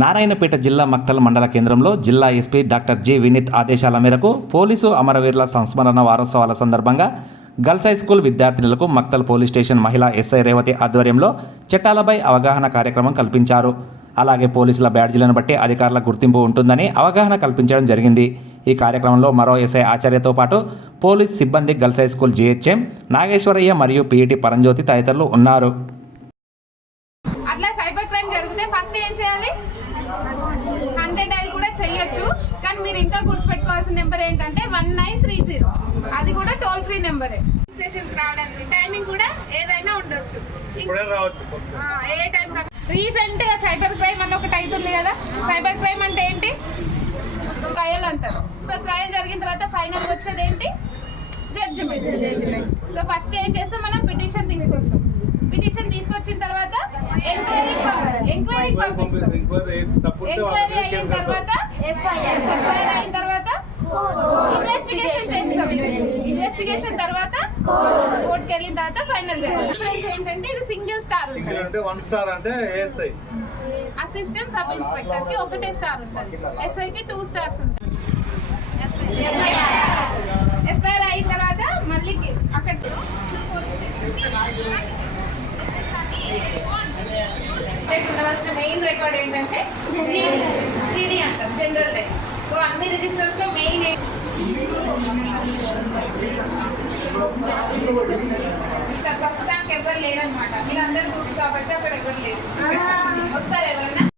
నారాయణపేట జిల్లా మక్తల్ మండల కేంద్రంలో జిల్లా ఎస్పీ డాక్టర్ జి వినీత్ ఆదేశాల మేరకు పోలీసు అమరవీరుల సంస్మరణ వారోత్సవాల సందర్భంగా గర్ల్స్ హై స్కూల్ విద్యార్థినులకు మక్తల్ పోలీస్ స్టేషన్ మహిళా ఎస్ఐ రేవతి ఆధ్వర్యంలో చట్టాలపై అవగాహన కార్యక్రమం కల్పించారు. అలాగే పోలీసుల బ్యాడ్జీలను బట్టి అధికారుల గుర్తింపు ఉంటుందని అవగాహన కల్పించడం జరిగింది. ఈ కార్యక్రమంలో మరో ఎస్ఐ ఆచార్యతో పాటు పోలీస్ సిబ్బంది girls high school GHM Nageswaraiah మరియు పీఈటీ పరంజ్యోతి తదితరులు ఉన్నారు అట్లా సైబర్ క్రైమ్ జరిగితే ఫస్ట్ ఏం చేయాలి? హండ్రెడ్ డైల్ కూడా చేయొచ్చు. కానీ మీరు ఇంకా గుర్తుపెట్టుకోవాల్సిన నెంబర్ ఏంటంటే వన్ నైన్ త్రీ జీరో అది కూడా టోల్ ఫ్రీ నెంబరే స్టేషన్ రావడానికి టైమింగ్ కూడా ఏదైనా ఉండొచ్చు. ఇప్పుడే రావచ్చు ఆ, ఏ టైం రీసెంట్గా సైబర్ క్రైమ్ అని ఒకటి అవుతుంది కదా? సైబర్ క్రైమ్ అంటే ఏంటి? ట్రయల్ అంటారు. సో ట్రయల్ జరిగిన తర్వాత ఫైనల్ వచ్చేది ఏంటి? జడ్జిమెంట్ సో ఫస్ట్ ఏం చేస్తాం మనం? పిటిషన్ తీసుకొస్తాం పిటిషన్ తీసుకొచ్చిన తర్వాత ఎంక్వైరీ ఎంక్వైరీకి పంపిస్తాం ఎంక్వైరీ అయిన తర్వాత ఎఫ్ఐఆర్ అయిన తర్వాత ఇన్వెస్టిగేషన్ తర్వాత కోర్టుకి వెళ్ళిన తర్వాత ఫైనల్ ఏంటంటే ఇది సింగిల్ స్టార్ ఉంటుంది. అంటే వన్ స్టార్ అంటే ఏఎస్ఐ. అసిస్టెంట్ సబ్ ఇన్స్పెక్టర్కి ఒకటే స్టార్ ఉంటుంది. ఎస్ఐ కి టూ స్టార్స్ ఉంటాయి. ఎఫ్ఐఆర్ అయిన తర్వాత మళ్ళీ అక్కడ పోలీస్ స్టేషన్కి ఉండవలసిన మెయిన్ రికార్డ్ ఏంటంటే జీడీ అంటాం జనరల్ డైరీ సో అన్ని రిజిస్టర్స్లో మెయిన్ ప్రస్తుతానికి ఎవరు లేరనమాట మీరు అందరు గ్రూప్స్ కాబట్టి అక్కడ ఎవరు లేరు. వస్తారు ఎవరైనా